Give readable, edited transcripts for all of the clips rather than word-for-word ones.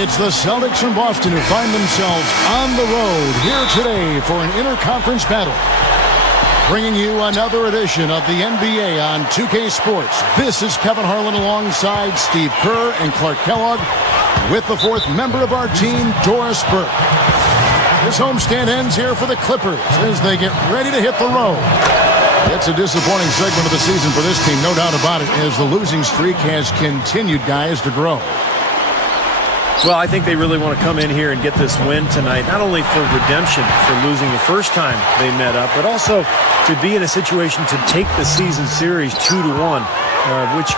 It's the Celtics from Boston who find themselves on the road here today for an interconference battle. Bringing you another edition of the NBA on 2K Sports. This is Kevin Harlan alongside Steve Kerr and Clark Kellogg with the fourth member of our team, Doris Burke. This homestand ends here for the Clippers as they get ready to hit the road. It's a disappointing segment of the season for this team, no doubt about it, as the losing streak has continued, guys, to grow. Well, I think they really want to come in here and get this win tonight, not only for redemption for losing the first time they met up, but also to be in a situation to take the season series 2-1, which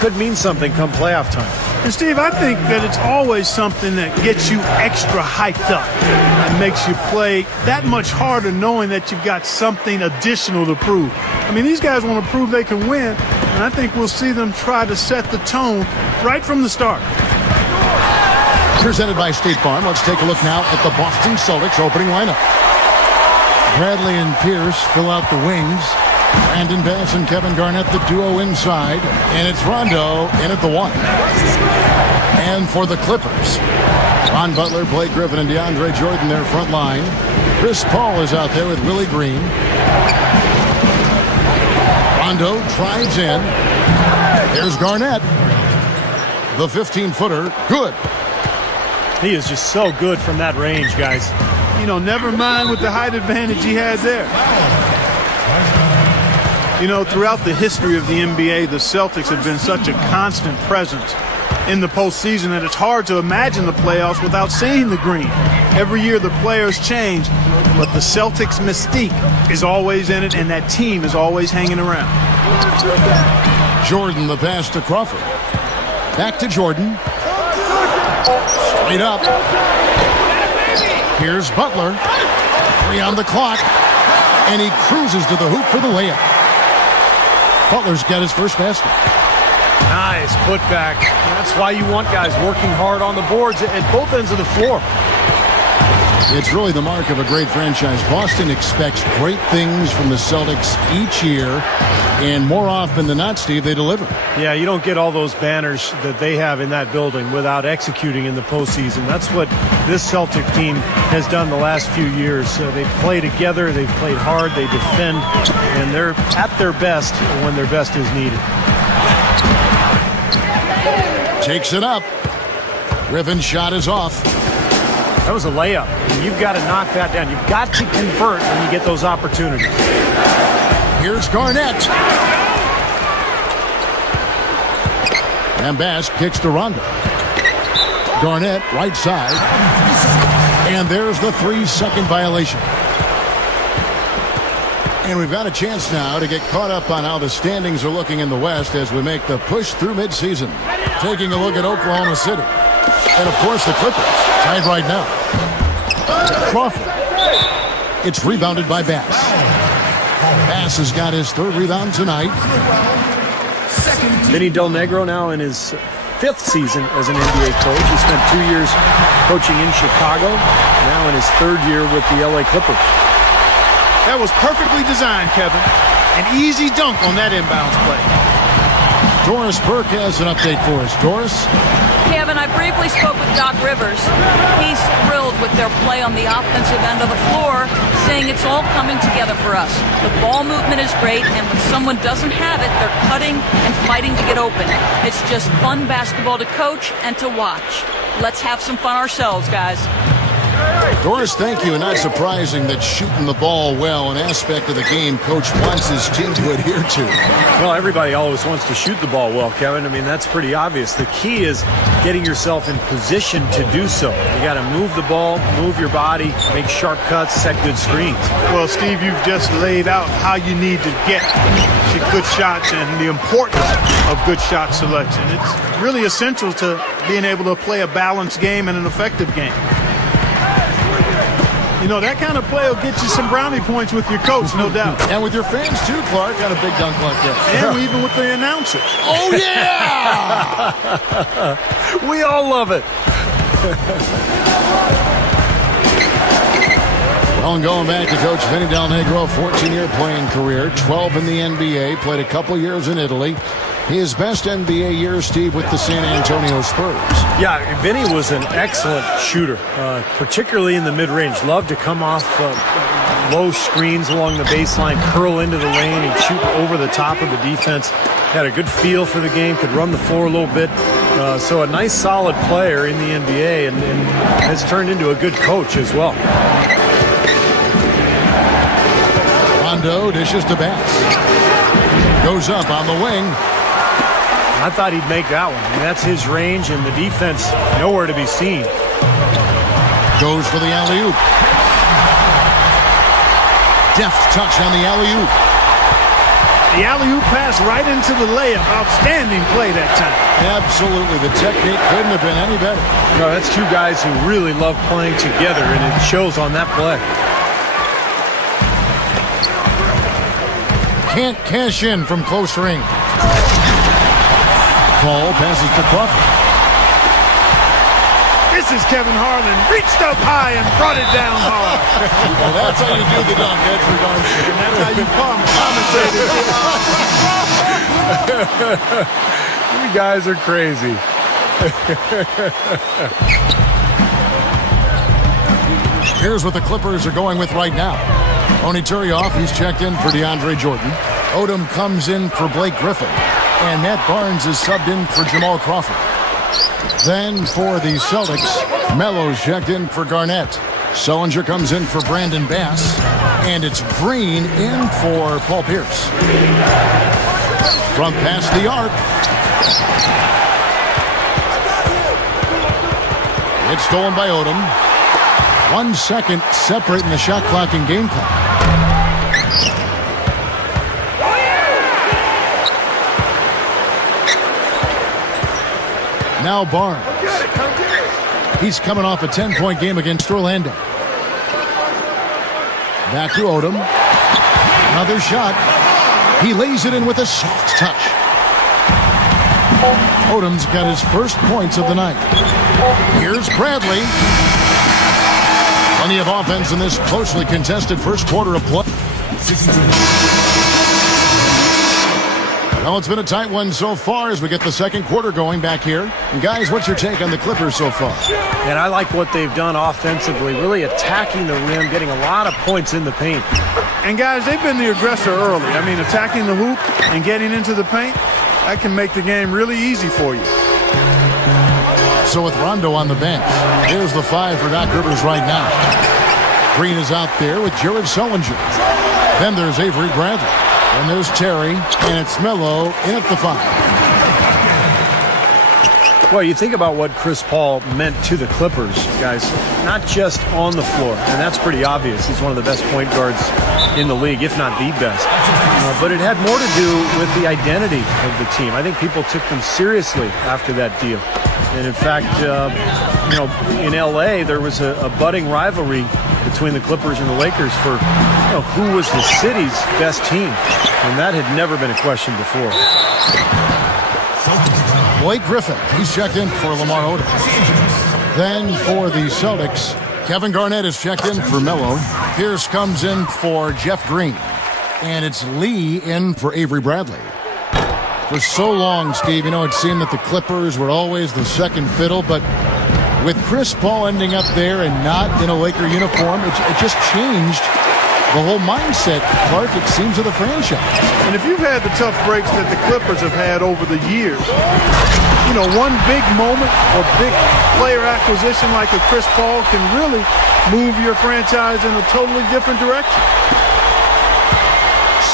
could mean something come playoff time. And Steve, I think that it's always something that gets you extra hyped up and makes you play that much harder knowing that you've got something additional to prove. I mean, these guys want to prove they can win, and I think we'll see them try to set the tone right from the start. Presented by State Farm. Let's take a look now at the Boston Celtics opening lineup. Bradley and Pierce fill out the wings. Brandon Bass and Kevin Garnett, the duo inside. And it's Rondo in at the one. And for the Clippers, Ron Butler, Blake Griffin, and DeAndre Jordan, their front line. Chris Paul is out there with Willie Green. Rondo drives in. There's Garnett. The 15-footer, good. He is just so good from that range, guys. You know, never mind with the height advantage he had there. You know, throughout the history of the NBA, the Celtics have been such a constant presence in the postseason that it's hard to imagine the playoffs without seeing the green. Every year the players change, but the Celtics mystique is always in it, and that team is always hanging around. Jordan, the pass to Crawford. Back to Jordan. Straight up. Here's Butler. 3 on the clock. And he cruises to the hoop for the layup. Butler's got his first basket. Nice putback. That's why you want guys working hard on the boards at both ends of the floor. It's really the mark of a great franchise. Boston expects great things from the Celtics each year, and more often than not, Steve, they deliver. Yeah, you don't get all those banners that they have in that building without executing in the postseason. That's what this Celtic team has done the last few years. They play together, they've played hard, they defend, and they're at their best when their best is needed. Takes it up. Griffin's shot is off. That was a layup. You've got to knock that down. You've got to convert when you get those opportunities. Here's Garnett. And Bass kicks to Rondo. Garnett, right side. And there's the 3-second violation. And we've got a chance now to get caught up on how the standings are looking in the West as we make the push through midseason. Taking a look at Oklahoma City. And, of course, the Clippers, tied right now. Crawford. It's rebounded by Bass. Bass has got his third rebound tonight. Vinny Del Negro now in his 5th season as an NBA coach. He spent 2 years coaching in Chicago, now in his 3rd year with the LA Clippers. That was perfectly designed, Kevin. An easy dunk on that inbounds play. Doris Burke has an update for us. Doris? Kevin, I briefly spoke with Doc Rivers. He's thrilled with their play on the offensive end of the floor, saying it's all coming together for us. The ball movement is great, and when someone doesn't have it, they're cutting and fighting to get open. It's just fun basketball to coach and to watch. Let's have some fun ourselves, guys. Doris, thank you. And not surprising that shooting the ball well, an aspect of the game Coach wants his team to adhere to. Well, everybody always wants to shoot the ball well, Kevin. I mean, that's pretty obvious. The key is getting yourself in position to do so. You got to move the ball, move your body, make sharp cuts, set good screens. Well, Steve, you've just laid out how you need to get good shots and the importance of good shot selection. It's really essential to being able to play a balanced game and an effective game. You know, that kind of play will get you some brownie points with your coach, no doubt. And with your fans, too, Clark, got a big dunk like that. And even with the announcers. Oh, yeah! We all love it. Well, and going back to Coach Vinny Del Negro, 14-year playing career, 12 in the NBA, played a couple years in Italy. his best NBA year, Steve, with the San Antonio Spurs. Yeah, Vinny was an excellent shooter, particularly in the mid-range. Loved to come off low screens along the baseline, curl into the lane, and shoot over the top of the defense. Had a good feel for the game, could run the floor a little bit. So a nice, solid player in the NBA, and has turned into a good coach as well. Rondo dishes to Bass. Goes up on the wing. I thought he'd make that one. I mean, that's his range, and the defense nowhere to be seen. Goes for the alley-oop. Deft touch on the alley-oop. The alley-oop pass right into the layup. Outstanding play that time. Absolutely. The technique couldn't have been any better. No, that's two guys who really love playing together, and it shows on that play. Can't cash in from close range. Paul passes to Crawford. This is Kevin Harlan. Reached up high and brought it down hard. Well, that's how you do the dunk. That's for darn sure. And that's how you commentate it. You guys are crazy. Here's what the Clippers are going with right now. Tony Turioff, he's checked in for DeAndre Jordan. Odom comes in for Blake Griffin. And Matt Barnes is subbed in for Jamal Crawford. Then for the Celtics, Melo's checked in for Garnett. Sullinger comes in for Brandon Bass. And it's Green in for Paul Pierce. From past the arc. It's stolen by Odom. 1 second separating the shot clock and game clock. Now Barnes. He's coming off a 10-point game against Orlando. Back to Odom. Another shot. He lays it in with a soft touch. Odom's got his first points of the night. Here's Bradley. Plenty of offense in this closely contested first quarter of play. Well, it's been a tight one so far as we get the second quarter going back here. And guys, what's your take on the Clippers so far? And I like what they've done offensively, really attacking the rim, getting a lot of points in the paint. And guys, they've been the aggressor early. I mean, attacking the hoop and getting into the paint, that can make the game really easy for you. So with Rondo on the bench, here's the 5 for Doc Rivers right now. Green is out there with Jared Sullinger. Then there's Avery Bradley. And there's Terry, and it's Melo in at the 5. Well, you think about what Chris Paul meant to the Clippers, guys, not just on the floor, and that's pretty obvious. He's one of the best point guards in the league, if not the best. But it had more to do with the identity of the team. I think people took them seriously after that deal. And in fact, in L.A., there was a budding rivalry between the Clippers and the Lakers for who was the city's best team. And that had never been a question before. Blake Griffin, he's checked in for Lamar Odom. Then for the Celtics, Kevin Garnett is checked in for Melo. Pierce comes in for Jeff Green. And it's Lee in for Avery Bradley. For so long, Steve, it seemed that the Clippers were always the second fiddle, but with Chris Paul ending up there and not in a Laker uniform, it just changed the whole mindset, Clark, it seems, of the franchise. And if you've had the tough breaks that the Clippers have had over the years, one big moment or big player acquisition like a Chris Paul can really move your franchise in a totally different direction.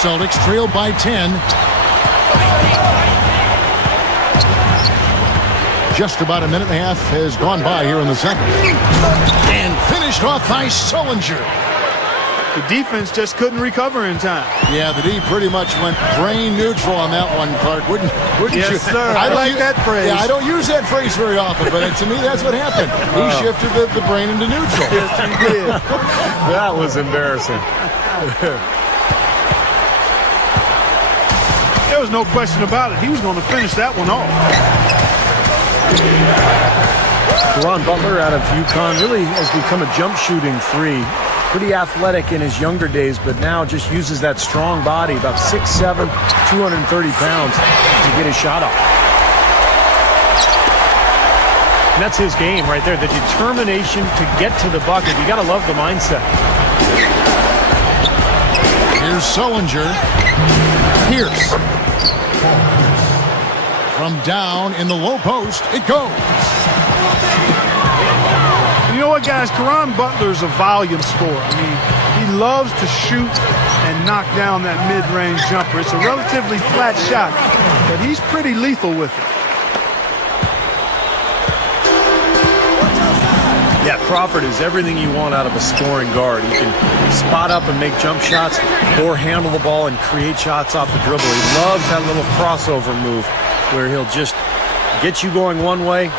Celtics trail by 10. Just about a minute and a half has gone by here in the second. And finished off by Sullinger. The defense just couldn't recover in time. Yeah, the D pretty much went brain neutral on that one, Clark. Wouldn't yes, you? Sir. I like that phrase. Yeah, I don't use that phrase very often, but to me, that's what happened. He shifted the brain into neutral. Yes, he did. That was embarrassing. There was no question about it. He was going to finish that one off. Ron Butler out of UConn really has become a jump shooting 3. pretty athletic in his younger days, but now just uses that strong body, about 6'7", 230 pounds, to get his shot off. And that's his game right there, the determination to get to the bucket. You got to love the mindset. Here's Sullinger. Pierce. From down in the low post, it goes. You know what, guys? Caron Butler's a volume scorer. I mean, he loves to shoot and knock down that mid-range jumper. It's a relatively flat shot, but he's pretty lethal with it. Yeah, Crawford is everything you want out of a scoring guard. He can spot up and make jump shots or handle the ball and create shots off the dribble. He loves that little crossover move where he'll just get you going one way,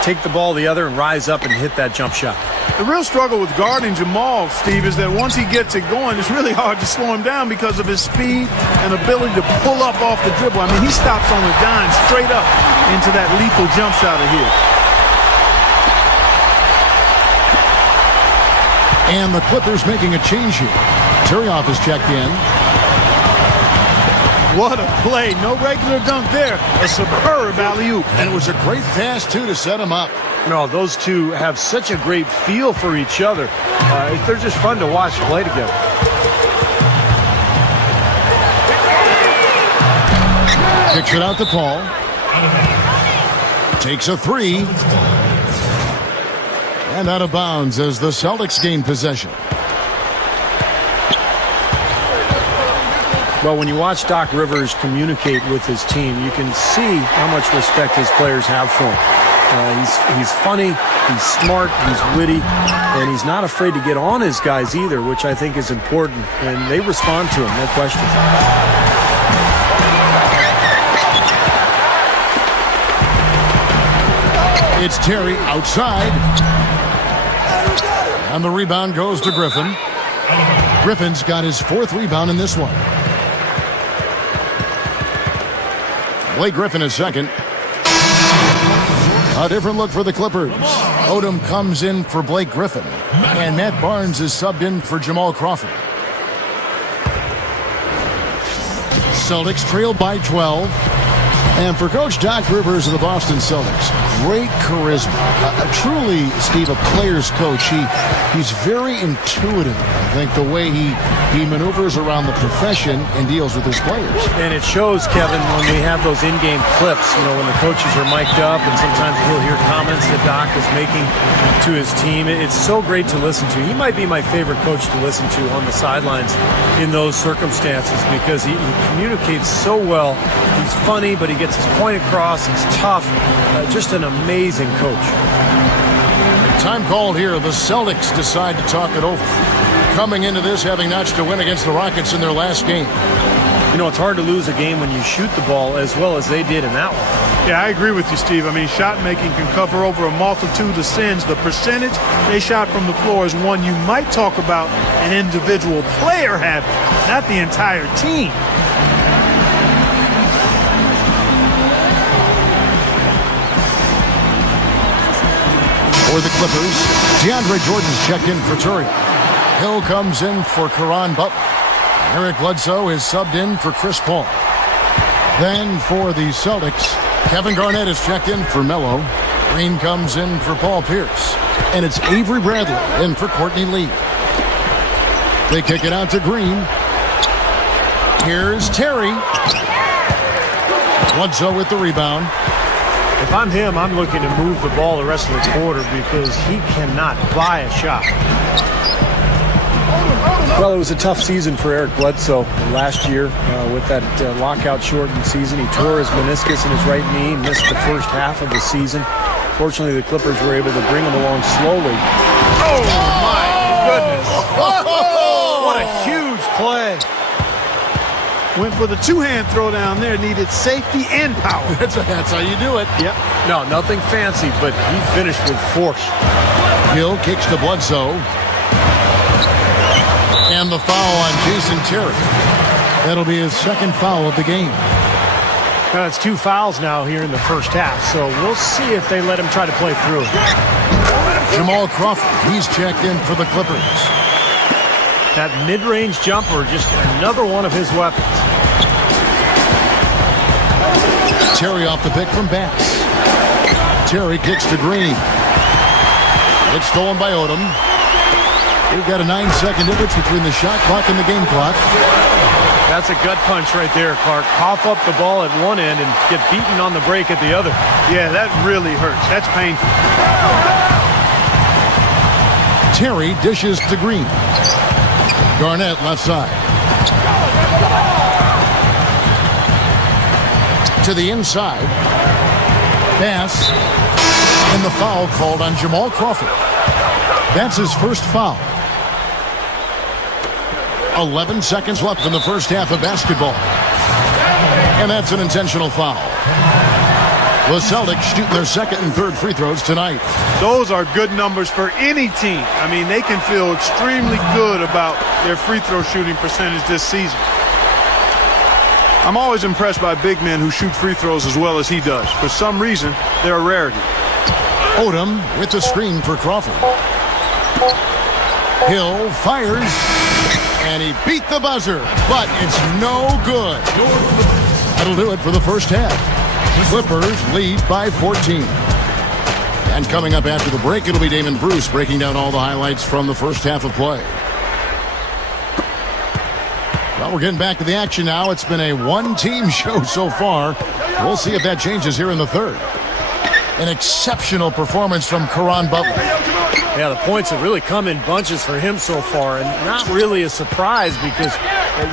take the ball the other, and rise up and hit that jump shot. The real struggle with guarding Jamal, Steve, is that once he gets it going, it's really hard to slow him down because of his speed and ability to pull up off the dribble. I mean, he stops on the dime straight up into that lethal jump shot of his. And the Clippers making a change here. Turioff is checked in. What a play. No regular dunk there. A superb alley-oop. And it was a great pass, too, to set him up. No, those two have such a great feel for each other. They're just fun to watch play together. Kicks it out to Paul. Takes a three. And out of bounds as the Celtics gain possession. Well, when you watch Doc Rivers communicate with his team, you can see how much respect his players have for him. He's funny, he's smart, he's witty, and he's not afraid to get on his guys either, which I think is important. And they respond to him, no question. It's Terry outside. And the rebound goes to Griffin. Griffin's got his fourth rebound in this one. Blake Griffin is second. A different look for the Clippers. Odom comes in for Blake Griffin. And Matt Barnes is subbed in for Jamal Crawford. Celtics trail by 12. And for Coach Doc Rivers of the Boston Celtics, great charisma. Truly, Steve, a player's coach. He's very intuitive, I think, the way he maneuvers around the profession and deals with his players. And it shows, Kevin, when we have those in-game clips, you know, when the coaches are mic'd up and sometimes we'll hear comments that Doc is making to his team. It's so great to listen to. He might be my favorite coach to listen to on the sidelines in those circumstances because he communicates so well. He's funny, but he gets his point across. He's tough. Just an amazing coach. Time called here. The Celtics decide to talk it over. Coming into this, having notched a win against the Rockets in their last game. You know, it's hard to lose a game when you shoot the ball as well as they did in that one. Yeah, I agree with you, Steve. I mean, shot making can cover over a multitude of sins. The percentage they shot from the floor is one you might talk about an individual player having, not the entire team. For the Clippers, DeAndre Jordan's checked in for Turi. Hill comes in for Caron Butler. Eric Bledsoe is subbed in for Chris Paul. Then for the Celtics, Kevin Garnett is checked in for Melo. Green comes in for Paul Pierce. And it's Avery Bradley in for Courtney Lee. They kick it out to Green. Here's Terry. Bledsoe with the rebound. If I'm him, I'm looking to move the ball the rest of the quarter because he cannot buy a shot. Well, it was a tough season for Eric Bledsoe last year with that lockout-shortened season. He tore his meniscus in his right knee, missed the first half of the season. Fortunately, the Clippers were able to bring him along slowly. Oh, my goodness. What a huge play. Went for the two-hand throw down there. Needed safety and power. That's how you do it. Yep. No, nothing fancy, but he finished with force. Hill kicks to Bledsoe. And the foul on Jason Terry. That'll be his second foul of the game. Now, it's 2 fouls now here in the first half, so we'll see if they let him try to play through. Jamal Crawford, he's checked in for the Clippers. That mid-range jumper, just another one of his weapons. Terry off the pick from Bass. Terry kicks to Green. It's stolen by Odom. We've got a 9-second difference between the shot clock and the game clock. That's a gut punch right there, Clark. Cough up the ball at one end and get beaten on the break at the other. Yeah, that really hurts. That's painful. Terry dishes to Green. Garnett left side. To the inside. Bass. And the foul called on Jamal Crawford. That's his first foul. 11 seconds left in the first half of basketball. And that's an intentional foul. The Celtics shooting their second and third free throws tonight. Those are good numbers for any team. I mean, they can feel extremely good about their free throw shooting percentage this season. I'm always impressed by big men who shoot free throws as well as he does. For some reason, they're a rarity. Odom with the screen for Crawford. Hill fires, and he beat the buzzer, but it's no good. That'll do it for the first half. Clippers lead by 14. And coming up after the break, it'll be Damon Bruce breaking down all the highlights from the first half of play. Well, we're getting back to the action now. It's been a one-team show so far. We'll see if that changes here in the third. An exceptional performance from Caron Butler. Yeah, the points have really come in bunches for him so far, and not really a surprise because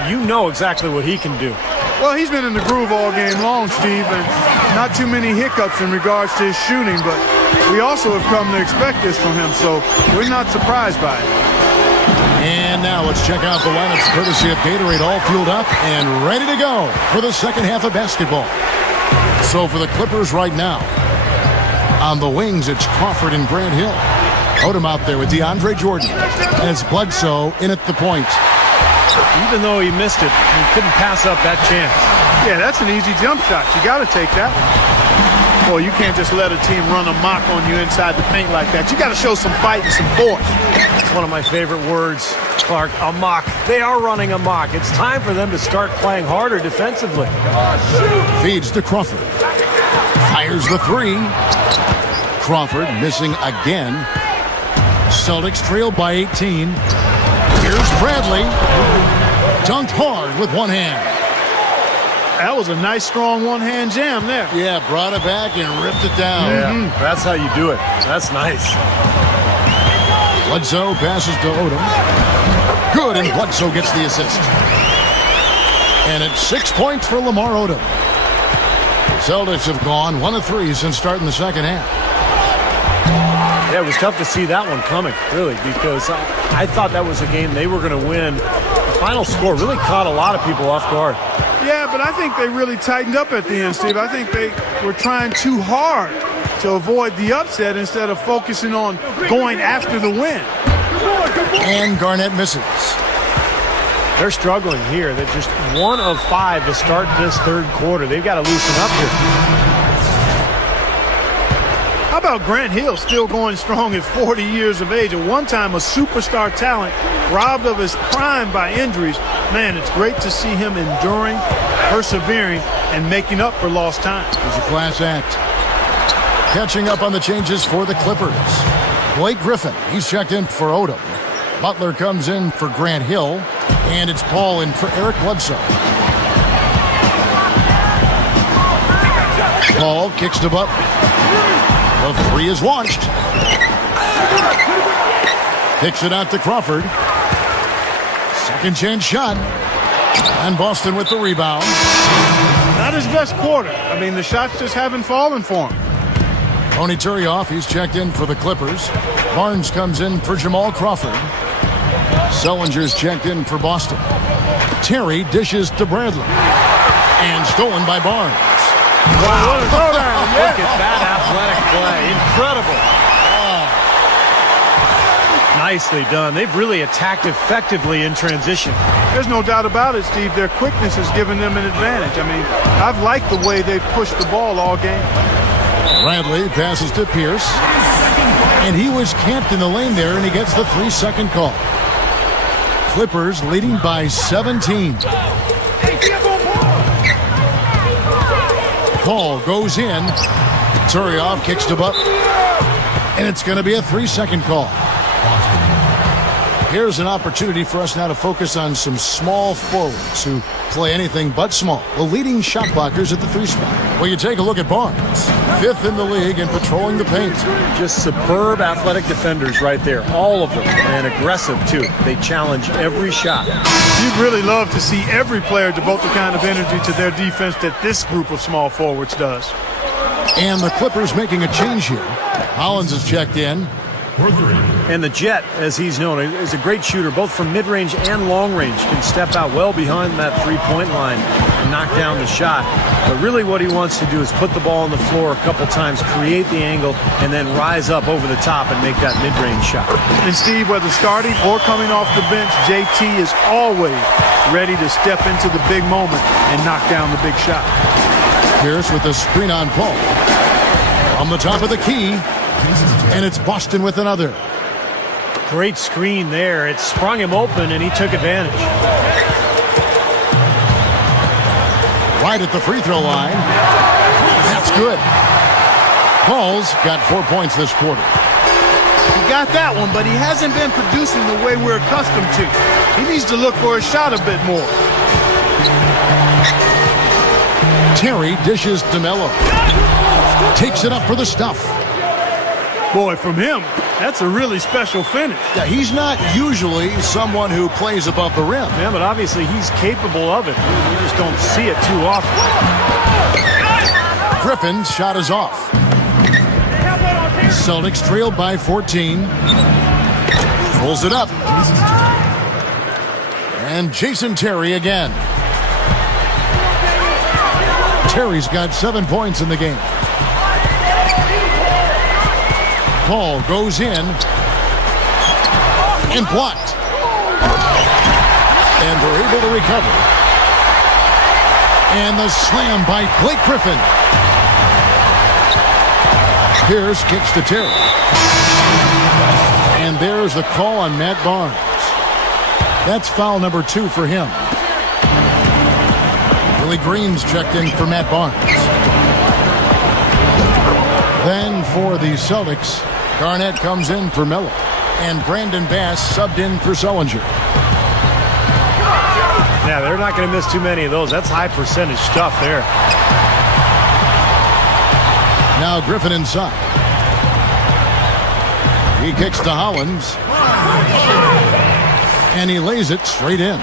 you know exactly what he can do. Well, he's been in the groove all game long, Steve, and not too many hiccups in regards to his shooting, but we also have come to expect this from him, so we're not surprised by it. And now let's check out the lineups courtesy of Gatorade, all fueled up and ready to go for the second half of basketball. So for the Clippers right now, on the wings, it's Crawford and Grant Hill. Odom out there with DeAndre Jordan. And it's Bledsoe in at the point. Even though he missed it, he couldn't pass up that chance. Yeah, that's an easy jump shot. You got to take that one. Boy, you can't just let a team run amok on you inside the paint like that. You got to show some fight and some force. It's one of my favorite words, Clark, amok. They are running amok. It's time for them to start playing harder defensively. Feeds to Crawford. Fires the three. Crawford missing again. Celtics trail by 18. Here's Bradley. Dunked hard with one hand. That was a nice, strong one-hand jam there. Yeah, brought it back and ripped it down. Yeah, that's how you do it. That's nice. Bledsoe passes to Odom. Good, and Bledsoe gets the assist. And it's 6 points for Lamar Odom. Celtics have gone 1 of 3 since starting the second half. Yeah, it was tough to see that one coming, really, because I thought that was a game they were going to win. The final score really caught a lot of people off guard. Yeah, but I think they really tightened up at the end, Steve. I think they were trying too hard to avoid the upset instead of focusing on going after the win. And Garnett misses. They're struggling here. They're just 1 of 5 to start this third quarter. They've got to loosen up here. How about Grant Hill still going strong at 40 years of age? At one time, a superstar talent, robbed of his prime by injuries. Man, it's great to see him enduring, persevering, and making up for lost time. It's a class act. Catching up on the changes for the Clippers. Blake Griffin, he's checked in for Odom. Butler comes in for Grant Hill, and it's Paul in for Eric Bledsoe. Paul kicks to Butler. The three is launched. Kicks it out to Crawford. Second chance shot. And Boston with the rebound. Not his best quarter. I mean, the shots just haven't fallen for him. Tony Turioff, he's checked in for the Clippers. Barnes comes in for Jamal Crawford. Sellinger's checked in for Boston. Terry dishes to Bradley. And stolen by Barnes. Wow, what a throwdown. Look at that athletic play. Incredible. Nicely done. They've really attacked effectively in transition. There's no doubt about it, Steve. Their quickness has given them an advantage. I mean, I've liked the way they've pushed the ball all game. Bradley passes to Pierce. And he was camped in the lane there, and he gets the 3-second call. Clippers leading by 17. Paul goes in. Turioff kicks to Butler. And it's going to be a 3-second call. Here's an opportunity for us now to focus on some small forwards who play anything but small. The leading shot blockers at the 3 spot. Well, you take a look at Barnes, 5th in the league and patrolling the paint. Just superb athletic defenders right there, all of them, and aggressive too. They challenge every shot. You'd really love to see every player devote the kind of energy to their defense that this group of small forwards does. And the Clippers making a change here. Hollins is checked in. And the Jet, as he's known, is a great shooter, both from mid-range and long range. Can step out well behind that three-point line and knock down the shot. But really what he wants to do is put the ball on the floor a couple times, create the angle, and then rise up over the top and make that mid-range shot. And Steve, whether starting or coming off the bench, JT is always ready to step into the big moment and knock down the big shot. Pierce with the screen on Paul. On the top of the key. And it's Boston with another. Great screen there. It sprung him open, and he took advantage. Right at the free throw line. That's good. Paul's got 4 points this quarter. He got that one, but he hasn't been producing the way we're accustomed to. He needs to look for a shot a bit more. Terry dishes to Melo. Takes it up for the stuff. Boy, from him, that's a really special finish. Yeah, he's not usually someone who plays above the rim. Yeah, but obviously he's capable of it. We just don't see it too often. Griffin's shot is off. Celtics trailed by 14. Pulls it up. And Jason Terry again. Terry's got 7 points in the game. Paul goes in and blocked. And they're able to recover. And the slam by Blake Griffin. Pierce kicks to Terry. And there's the call on Matt Barnes. That's foul number 2 for him. Willie Green's checked in for Matt Barnes. Then for the Celtics, Garnett comes in for Melo. And Brandon Bass subbed in for Sullinger. Yeah, they're not going to miss too many of those. That's high percentage stuff there. Now Griffin inside. He kicks to Hollins. And he lays it straight in.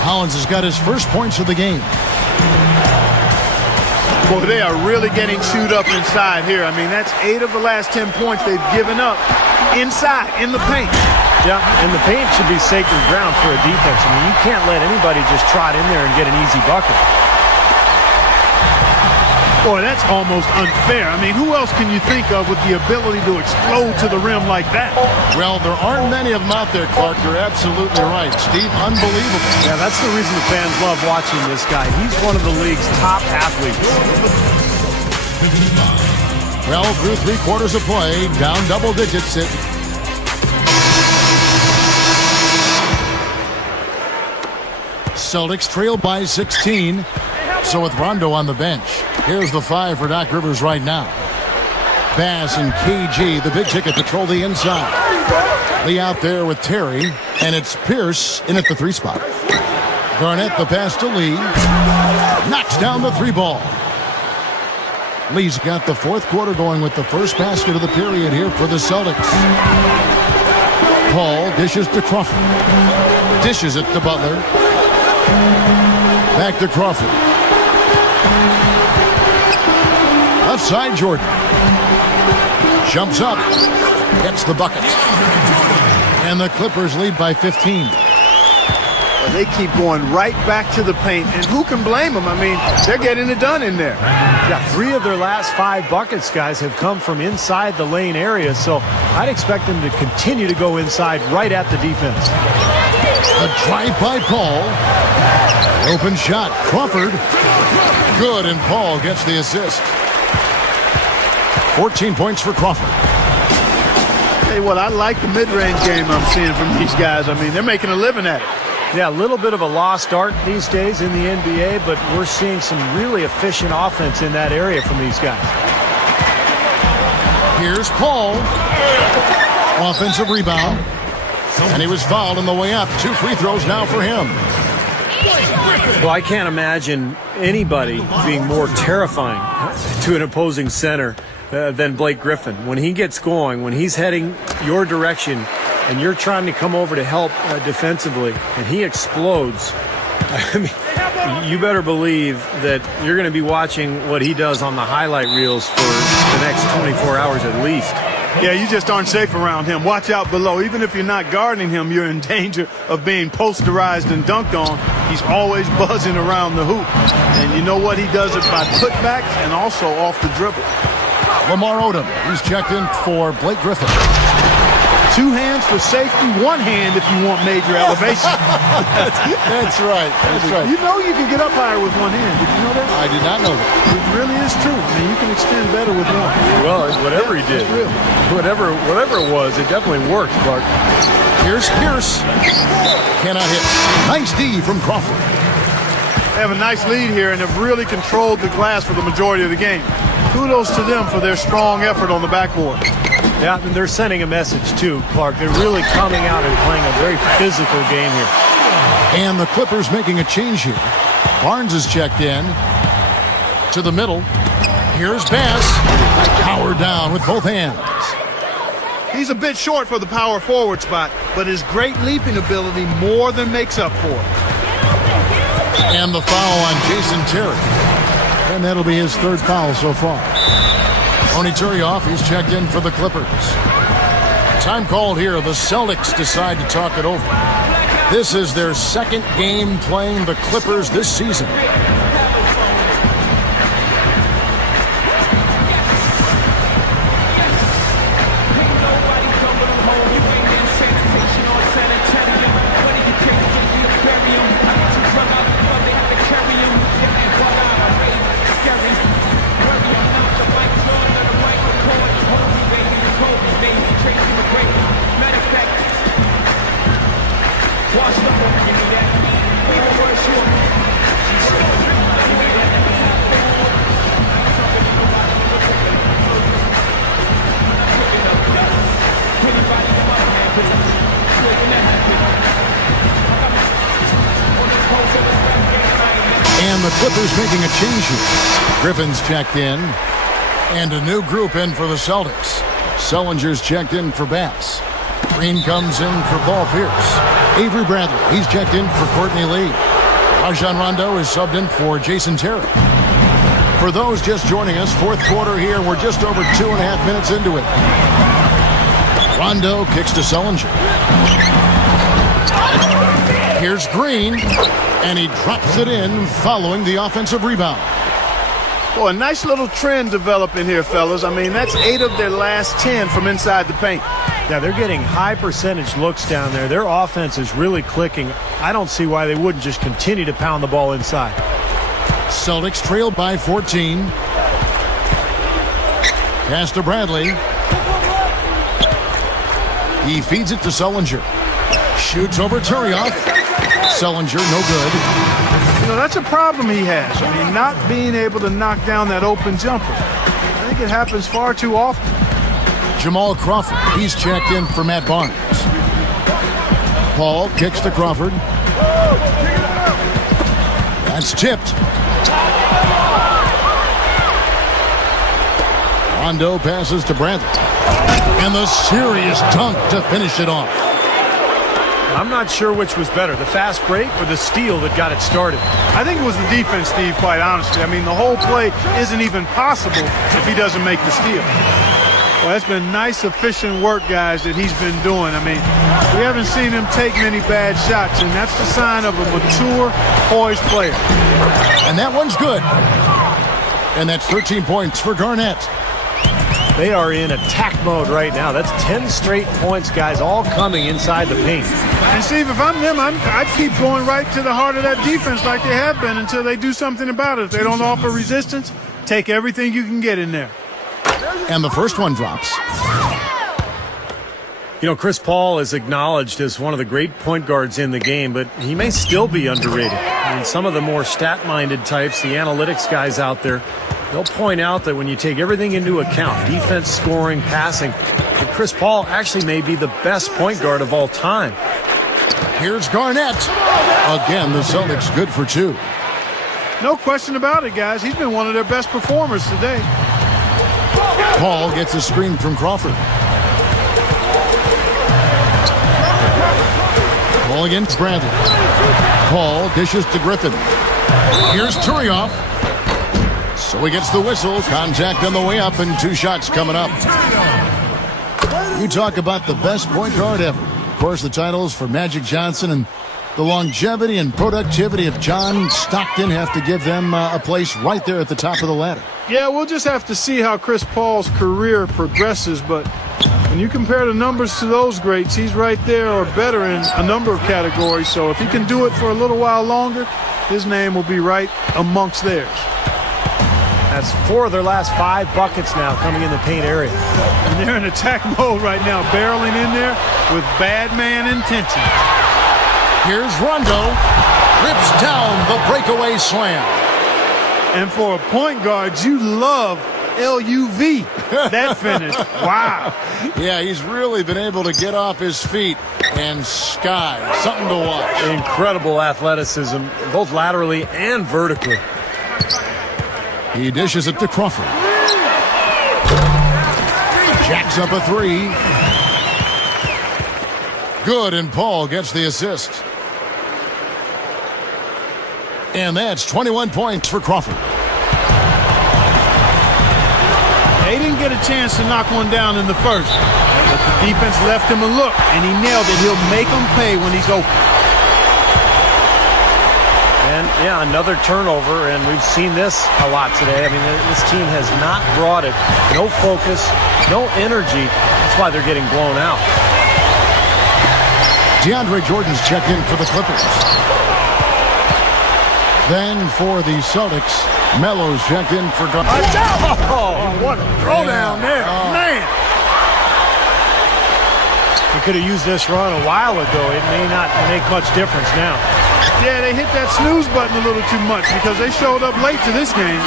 Hollins has got his first points of the game. Boy, they are really getting chewed up inside here. I mean, that's 8 of the last 10 points they've given up inside, in the paint. Yeah, and the paint should be sacred ground for a defense. I mean, you can't let anybody just trot in there and get an easy bucket. Boy, that's almost unfair. I mean, who else can you think of with the ability to explode to the rim like that? Well, there aren't many of them out there, Clark. You're absolutely right. Steve, unbelievable. Yeah, that's the reason the fans love watching this guy. He's one of the league's top athletes. Well, through 3 quarters of play, down double digits. Celtics trail by 16. So with Rondo on the bench, here's the 5 for Doc Rivers right now. Bass and KG, the big ticket, patrol the inside. Lee out there with Terry, and it's Pierce in at the 3 spot. Garnett the pass to Lee. Knocks down the 3 ball. Lee's got the 4th quarter going with the first basket of the period here for the Celtics. Paul dishes to Crawford. Dishes it to Butler. Back to Crawford. Left side, Jordan. Jumps up. Gets the bucket. And the Clippers lead by 15. Well, they keep going right back to the paint. And who can blame them? I mean, they're getting it done in there. Yeah, 3 of their last 5 buckets, guys, have come from inside the lane area. So I'd expect them to continue to go inside right at the defense. A drive by Paul. Open shot. Crawford. Good, and Paul gets the assist. 14 points for Crawford. Tell you what, I like the mid-range game I'm seeing from these guys. I mean, they're making a living at it. Yeah, a little bit of a lost art these days in the NBA, but we're seeing some really efficient offense in that area from these guys. Here's Paul. Offensive rebound. And he was fouled on the way up. 2 free throws now for him. Well, I can't imagine anybody being more terrifying to an opposing center than Blake Griffin. When he gets going, when he's heading your direction, and you're trying to come over to help defensively, and he explodes, I mean, you better believe that you're going to be watching what he does on the highlight reels for the next 24 hours at least. Yeah, you just aren't safe around him. Watch out below. Even if you're not guarding him, you're in danger of being posterized and dunked on. He's always buzzing around the hoop. And you know what? He does it by putbacks and also off the dribble. Lamar Odom, he's checked in for Blake Griffin. 2 hands for safety, 1 hand if you want major elevation. That's right. That's right. You know you can get up higher with 1 hand. Did you know that? I did not know that. It really is true. I mean, you can extend better with 1. Well, whatever he did, whatever it was, it definitely worked, Clark. Here's Pierce. Cannot hit. Nice D from Crawford. They have a nice lead here and have really controlled the glass for the majority of the game. Kudos to them for their strong effort on the backboard. Yeah, and they're sending a message too, Clark. They're really coming out and playing a very physical game here. And the Clippers making a change here. Barnes is checked in to the middle. Here's Bass. Power down with both hands. He's a bit short for the power forward spot, but his great leaping ability more than makes up for it. And the foul on Jason Terry. And that'll be his 3rd foul so far. Tony Turioff, he's checked in for the Clippers. Time called here. The Celtics decide to talk it over. This is their 2nd game playing the Clippers this season. And the Clippers making a change here. Griffin's checked in. And a new group in for the Celtics. Sellinger's checked in for Bass. Green comes in for Paul Pierce. Avery Bradley, he's checked in for Courtney Lee. Rajon Rondo is subbed in for Jason Terry. For those just joining us, 4th quarter here. We're just over 2.5 minutes into it. Rondo kicks to Sellinger. Here's Green. And he drops it in following the offensive rebound. Boy, a nice little trend developing here, fellas. I mean, that's 8 of their last 10 from inside the paint. Yeah, they're getting high percentage looks down there. Their offense is really clicking. I don't see why they wouldn't just continue to pound the ball inside. Celtics trail by 14. Pass to Bradley. He feeds it to Sellinger. Shoots over Turioff. Sellinger, no good. You know, that's a problem he has. I mean, not being able to knock down that open jumper. I think it happens far too often. Jamal Crawford, he's checked in for Matt Barnes. Paul kicks to Crawford. That's tipped. Rondo passes to Bradley. And the serious dunk to finish it off. I'm not sure which was better, the fast break or the steal that got it started. I think it was the defense, Steve, quite honestly. I mean, the whole play isn't even possible if he doesn't make the steal. Well, that's been nice, efficient work, guys, that he's been doing. I mean, we haven't seen him take many bad shots, and that's the sign of a mature, poised player. And that one's good. And that's 13 points for Garnett. They are in attack mode right now. That's 10 straight points, guys, all coming inside the paint. And, Steve, if I'm them, I'd keep going right to the heart of that defense like they have been until they do something about it. If they don't offer resistance, take everything you can get in there. And the first one drops. You know, Chris Paul is acknowledged as one of the great point guards in the game, but he may still be underrated. I mean, some of the more stat-minded types, the analytics guys out there, they'll point out that when you take everything into account, defense, scoring, passing, that Chris Paul actually may be the best point guard of all time. Here's Garnett. Again, the Celtics good for 2. No question about it, guys. He's been one of their best performers today. Paul gets a screen from Crawford. Ball against Bradley. Paul dishes to Griffin. Here's Turioff. So he gets the whistle. Contact on the way up and 2 shots coming up. You talk about the best point guard ever. Of course, the titles for Magic Johnson and the longevity and productivity of John Stockton have to give them a place right there at the top of the ladder. Yeah, we'll just have to see how Chris Paul's career progresses, but when you compare the numbers to those greats, he's right there or better in a number of categories. So if he can do it for a little while longer, his name will be right amongst theirs. That's 4 of their last 5 buckets now coming in the paint area. And they're in attack mode right now, barreling in there with bad man intention. Here's Rondo. Rips down the breakaway slam. And for a point guard, you love LUV, that finish. Wow. Yeah, he's really been able to get off his feet and sky. Something to watch. Incredible athleticism, both laterally and vertically. He dishes it to Crawford. Jacks up a 3. Good, and Paul gets the assist. And that's 21 points for Crawford. They didn't get a chance to knock one down in the first, but the defense left him a look, and he nailed it. He'll make them pay when he's open. And, yeah, another turnover, and we've seen this a lot today. I mean, this team has not brought it. No focus, no energy. That's why they're getting blown out. DeAndre Jordan's checked in for the Clippers. Then for the Celtics, Melo's checked in for Garnett. Oh, what a throwdown there. Man. He could have used this run a while ago. It may not make much difference now. Yeah, they hit that snooze button a little too much because they showed up late to this game.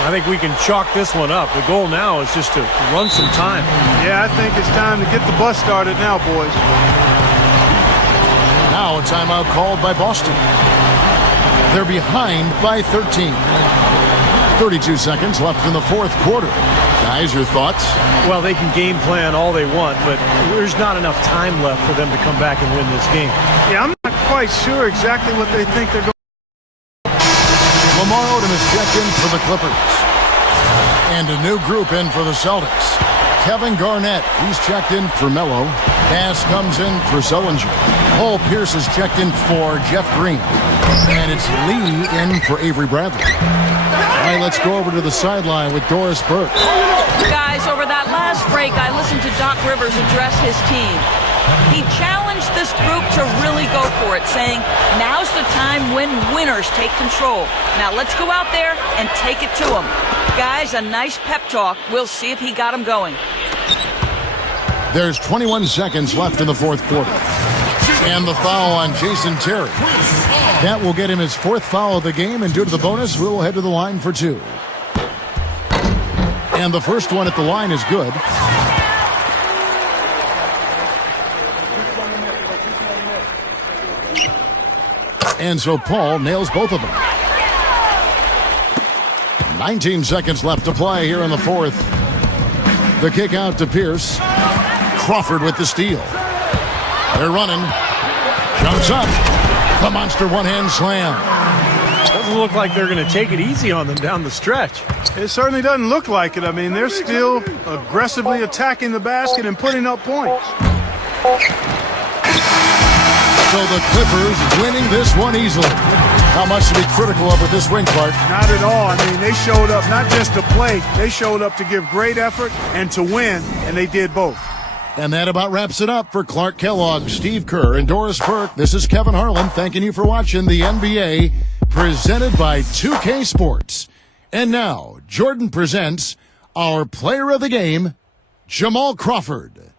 I think we can chalk this one up. The goal now is just to run some time. Yeah, I think it's time to get the bus started now, boys. Now a timeout called by Boston. They're behind by 13. 32 seconds left in the 4th quarter. Guys, your thoughts? Well, they can game plan all they want, but there's not enough time left for them to come back and win this game. Yeah, I'm not quite sure exactly what they think they're going to do. Lamar Odom is checked in for the Clippers. And a new group in for the Celtics. Kevin Garnett, he's checked in for Melo. Pass comes in for Sullinger. Paul Pierce is checked in for Jeff Green. And it's Lee in for Avery Bradley. All right, let's go over to the sideline with Doris Burke. Guys, over that last break, I listened to Doc Rivers address his team. He challenged this group to really go for it, saying, now's the time when winners take control. Now let's go out there and take it to them. Guys, a nice pep talk. We'll see if he got them going. There's 21 seconds left in the 4th quarter. And the foul on Jason Terry. That will get him his 4th foul of the game, and due to the bonus, we'll head to the line for 2. And the first one at the line is good. And so Paul nails both of them. 19 seconds left to play here in the 4th. The kick out to Pierce. Crawford with the steal. They're running. Jumps up. The monster one-hand slam. Doesn't look like they're going to take it easy on them down the stretch. It certainly doesn't look like it. I mean, they're still aggressively attacking the basket and putting up points. So the Clippers winning this one easily. How much to be critical of with this win, Clark? Not at all. I mean, they showed up not just to play. They showed up to give great effort and to win, and they did both. And that about wraps it up for Clark Kellogg, Steve Kerr, and Doris Burke. This is Kevin Harlan thanking you for watching the NBA presented by 2K Sports. And now, Jordan presents our player of the game, Jamal Crawford.